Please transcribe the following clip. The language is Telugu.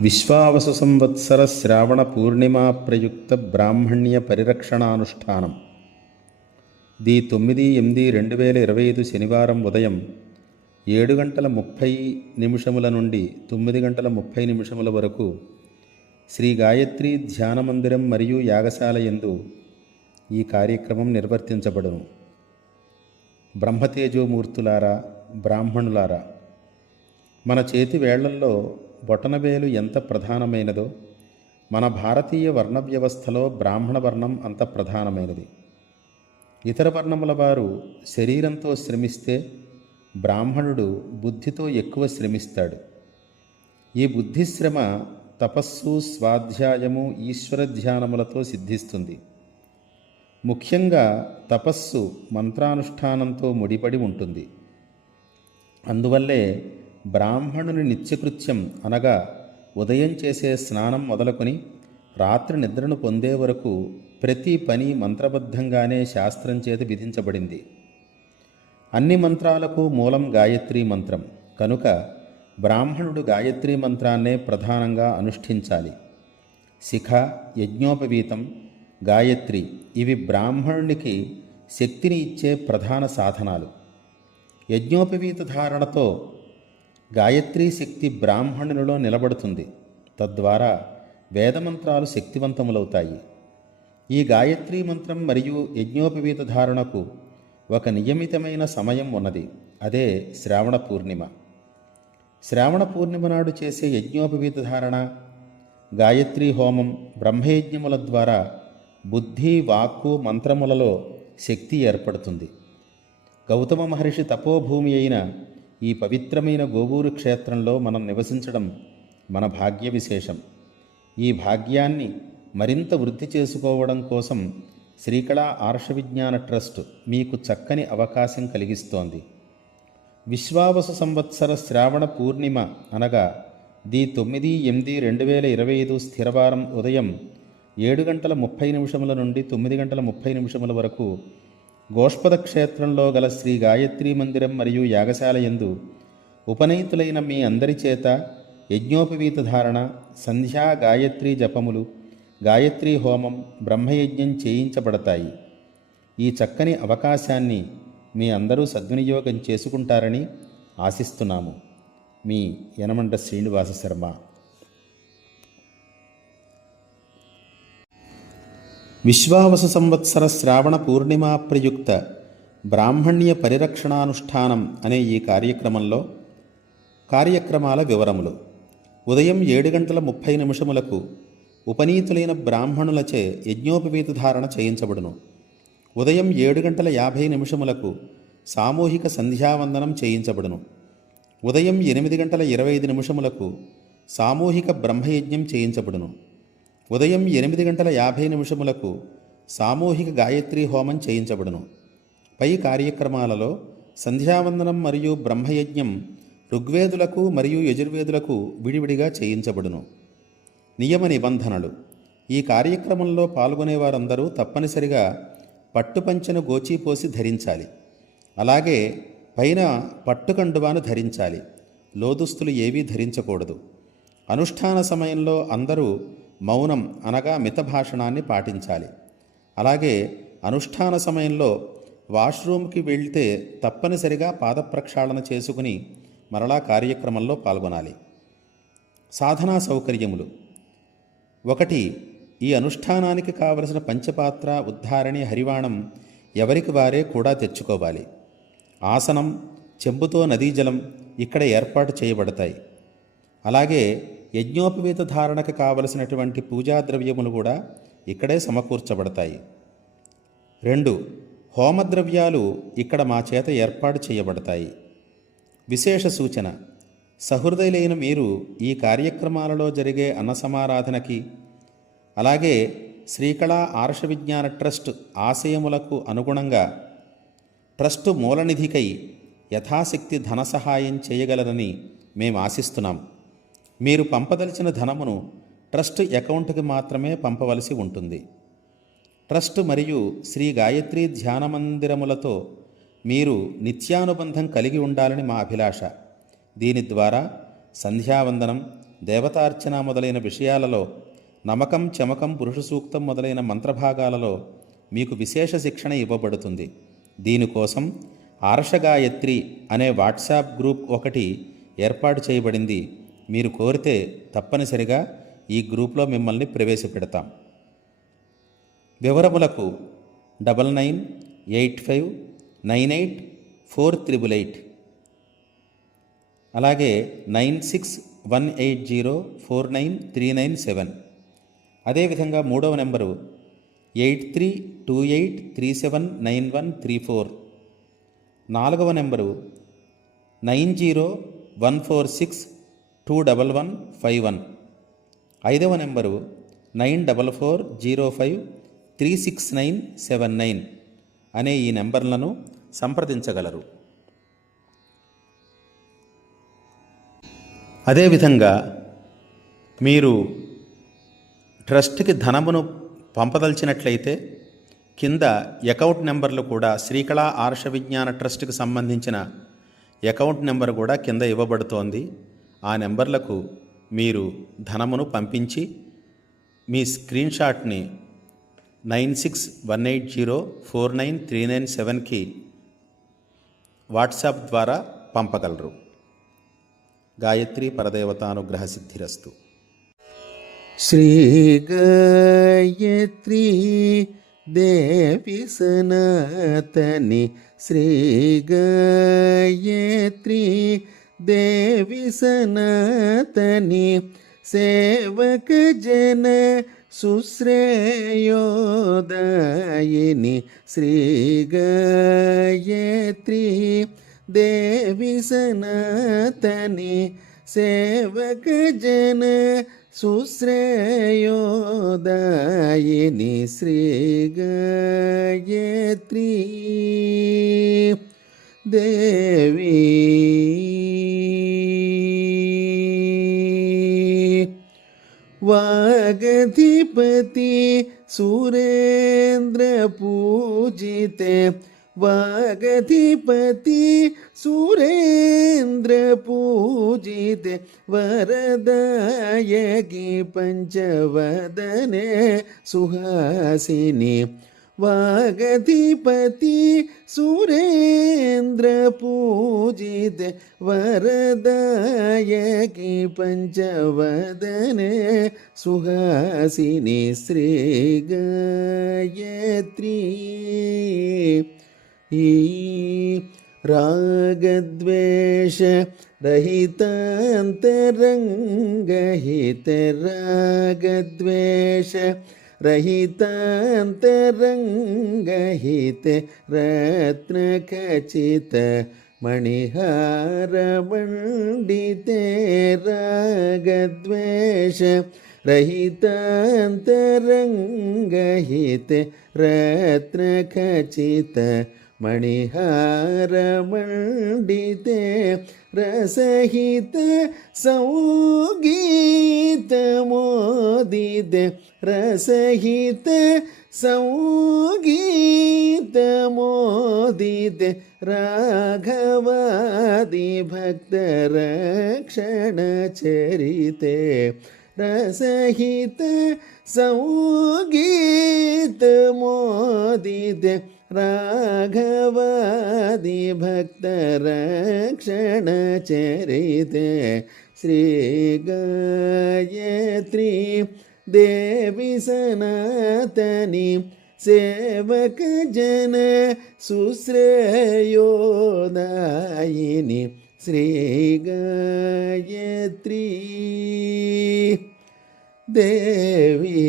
విశ్వావసు సంవత్సర శ్రావణ పూర్ణిమా ప్రయుక్త బ్రాహ్మణ్య పరిరక్షణానుష్ఠానం. ది 9/8/2025 శనివారం ఉదయం 7:30 నుండి 9:30 వరకు శ్రీ గాయత్రి ధ్యాన మందిరం మరియు యాగశాల యందు ఈ కార్యక్రమం నిర్వర్తించబడును. బ్రహ్మతేజోమూర్తులారా, బ్రాహ్మణులారా, మన చేతి వేళ్లల్లో బొటనవేలు ఎంత ప్రధానమైనదో మన భారతీయ వర్ణ వ్యవస్థలో బ్రాహ్మణ వర్ణం అంత ప్రధానమైనది. ఇతర వర్ణముల వారు శరీరంతో శ్రమిస్తే బ్రాహ్మణుడు బుద్ధితో ఎక్కువ శ్రమిస్తాడు. ఈ బుద్ధిశ్రమ తపస్సు, స్వాధ్యాయము, ఈశ్వర ధ్యానములతో సిద్ధిస్తుంది. ముఖ్యంగా తపస్సు మంత్రానుష్ఠానంతో ముడిపడి ఉంటుంది. అందువల్లే బ్రాహ్మణుని నిత్యకృత్యం అనగా ఉదయం చేసే స్నానం మొదలుకొని రాత్రి నిద్రను పొందే వరకు ప్రతి పని మంత్రబద్ధంగానే శాస్త్రం చేత విధించబడింది. అన్ని మంత్రాలకు మూలం గాయత్రీ మంత్రం కనుక బ్రాహ్మణుడు గాయత్రీ మంత్రాన్నే ప్రధానంగా అనుష్ఠించాలి. శిఖ, యజ్ఞోపవీతం, గాయత్రి ఇవి బ్రాహ్మణునికి శక్తిని ఇచ్చే ప్రధాన సాధనాలు. యజ్ఞోపవీత ధారణతో గాయత్రీ శక్తి బ్రాహ్మణునిలో నిలబడుతుంది. తద్వారా వేదమంత్రాలు శక్తివంతములవుతాయి. ఈ గాయత్రీ మంత్రం మరియు యజ్ఞోపవీత ధారణకు ఒక నియమితమైన సమయం ఉన్నది. అదే శ్రావణ పూర్ణిమ. శ్రావణ పూర్ణిమ నాడు చేసే యజ్ఞోపవీత ధారణ, గాయత్రీ హోమం, బ్రహ్మయజ్ఞముల ద్వారా బుద్ధి, వాక్కు, మంత్రములలో శక్తి ఏర్పడుతుంది. గౌతమ మహర్షి తపోభూమి అయిన ఈ పవిత్రమైన గోవూరు క్షేత్రంలో మనం నివసించడం మన భాగ్య విశేషం. ఈ భాగ్యాన్ని మరింత వృద్ధి చేసుకోవడం కోసం శ్రీకళా ఆర్ష విజ్ఞాన ట్రస్ట్ మీకు చక్కని అవకాశం కలిగిస్తోంది. విశ్వావసు సంవత్సర శ్రావణ పూర్ణిమ అనగా ది 9/8/2025 స్థిరవారం ఉదయం 7:30 నుండి 9:30 వరకు గోష్పద క్షేత్రంలో గల శ్రీ గాయత్రీ మందిరం మరియు యాగశాల యందు ఉపనయితులైన మీ అందరి చేత యజ్ఞోపవీత ధారణ, సంధ్యా గాయత్రీ జపములు, గాయత్రీ హోమం, బ్రహ్మయజ్ఞం చేయించబడతాయి. ఈ చక్కని అవకాశాన్ని మీ అందరూ సద్వినియోగం చేసుకుంటారని ఆశిస్తున్నాము. మీ యనమండ శ్రీనివాస శర్మ. విశ్వావసు సంవత్సర శ్రావణ పూర్ణిమా ప్రయుక్త బ్రాహ్మణ్య పరిరక్షణానుష్ఠానం అనే ఈ కార్యక్రమంలో కార్యక్రమాల వివరములు. ఉదయం 7:30 ఉపనీతులైన బ్రాహ్మణులచే యజ్ఞోపవీత ధారణ చేయించబడును. ఉదయం 7:50 సామూహిక సంధ్యావందనం చేయించబడును. ఉదయం 8:25 సామూహిక బ్రహ్మయజ్ఞం చేయించబడును. ఉదయం 8:50 సామూహిక గాయత్రీ హోమం చేయించబడును. పై కార్యక్రమాలలో సంధ్యావందనం మరియు బ్రహ్మయజ్ఞం ఋగ్వేదులకు మరియు యజుర్వేదులకు విడివిడిగా చేయించబడును. నియమ నిబంధనలు. ఈ కార్యక్రమంలో పాల్గొనేవారందరూ తప్పనిసరిగా పట్టుపంచెను గోచీపోసి ధరించాలి. అలాగే పైన పట్టుకండువాను ధరించాలి. లోదుస్తులు ఏవీ ధరించకూడదు. అనుష్ఠాన సమయంలో అందరూ మౌనం అనగా మితభాషణాన్ని పాటించాలి. అలాగే అనుష్ఠాన సమయంలో వాష్రూమ్కి వెళ్తే తప్పనిసరిగా పాదప్రక్షాళన చేసుకుని మరలా కార్యక్రమంలో పాల్గొనాలి. సాధనా సౌకర్యములు. 1. ఈ అనుష్ఠానానికి కావలసిన పంచపాత్ర, ఉద్ధారణి, హరివాణం ఎవరికి వారే కూడా తెచ్చుకోవాలి. ఆసనం, చెంబుతో నదీజలం ఇక్కడ ఏర్పాటు చేయబడతాయి. అలాగే యజ్ఞోపవీత ధారణకు కావలసినటువంటి పూజా ద్రవ్యములు కూడా ఇక్కడే సమకూర్చబడతాయి. 2. హోమద్రవ్యాలు ఇక్కడ మా చేత ఏర్పాటు చేయబడతాయి. విశేష సూచన: సహృదయులైన మీరు ఈ కార్యక్రమాలలో జరిగే అన్నసమారాధనకి, అలాగే శ్రీకళా ఆర్ష విజ్ఞాన ట్రస్ట్ ఆశయములకు అనుగుణంగా ట్రస్టు మూలనిధికై యథాశక్తి ధన సహాయం చేయగలరని మేము ఆశిస్తున్నాం. మీరు పంపదలిచిన ధనమును ట్రస్ట్ అకౌంట్కి మాత్రమే పంపవలసి ఉంటుంది. ట్రస్ట్ మరియు శ్రీ గాయత్రీ ధ్యాన మందిరములతో మీరు నిత్యానుబంధం కలిగి ఉండాలని మా అభిలాష. దీని ద్వారా సంధ్యావందనం, దేవతార్చన మొదలైన విషయాలలో, నమకం, చమకం, పురుష సూక్తం మొదలైన మంత్రభాగాలలో మీకు విశేష శిక్షణ ఇవ్వబడుతుంది. దీనికోసం ఆర్షగాయత్రి అనే వాట్సాప్ గ్రూప్ ఒకటి ఏర్పాటు చేయబడింది. మీరు కోరితే తప్పనిసరిగా ఈ గ్రూప్లో మిమ్మల్ని ప్రవేశపెడతాం. వివరములకు 9985984888, అలాగే 9618049397. అదేవిధంగా మూడవ నెంబరు 8328379134. నాలుగవ నెంబరు 9014621151. ఐదవ నెంబరు 9440536979 అనే ఈ నెంబర్లను సంప్రదించగలరు. అదేవిధంగా మీరు ట్రస్ట్కి ధనమును పంపదలిచినట్లయితే కింద అకౌంట్ నెంబర్లు కూడా శ్రీకళా ఆర్ష విజ్ఞాన ట్రస్ట్కి సంబంధించిన అకౌంట్ నెంబర్ కూడా కింద ఇవ్వబడుతోంది. ఆ నెంబర్లకు మీరు ధనమును పంపించి మీ స్క్రీన్ షాట్ని 9618049397కి వాట్సాప్ ద్వారా పంపగలరు. గాయత్రి పరదేవతానుగ్రహ సిద్ధిరస్తు. శ్రీ గాయత్రీ దేవి సనాతని, శ్రీ గాయత్రీ దేవి సనాతని, సేవక జన సుశ్రేయోదాయిని, శ్రీ గాయత్రీ దేవి సనాతని, సేవక జన సుశ్రేయోదాయిని, శ్రీ గాయత్రీ దేవి. వాగధిపతి సురేంద్ర పూజితే, వాగధిపతి సురేంద్ర పూజితే, వరదాయకి పంచవదనే సుహాసిని, వాగధిపతి సురేంద్ర పూజితే, వరదాయకి పంచవదనే సుహాసిని, శ్రీ గాయత్రీ. రాగద్వేష రహితాంతరంగహిత, రాగద్వేష రహితాంతరంగహిత, రత్నఖచిత మణిహారమండితే, రాగద్వేష రహితాంతరంగహిత, రత్నఖచిత మణిహారమండితే, రసహిత సంగీతమోదితే, రసహిత సంగీతమోదితే, రాఘవాది భక్తరక్షణ చరితే, రసహిత సంగీతమోదితే, రాఘవాది భక్తరక్షణ చరితే, శ్రీ గాయత్రీ దేవి సనాతని, సేవక జన సుశ్రేయోదాయిని, శ్రీ గాయత్రీ దేవి.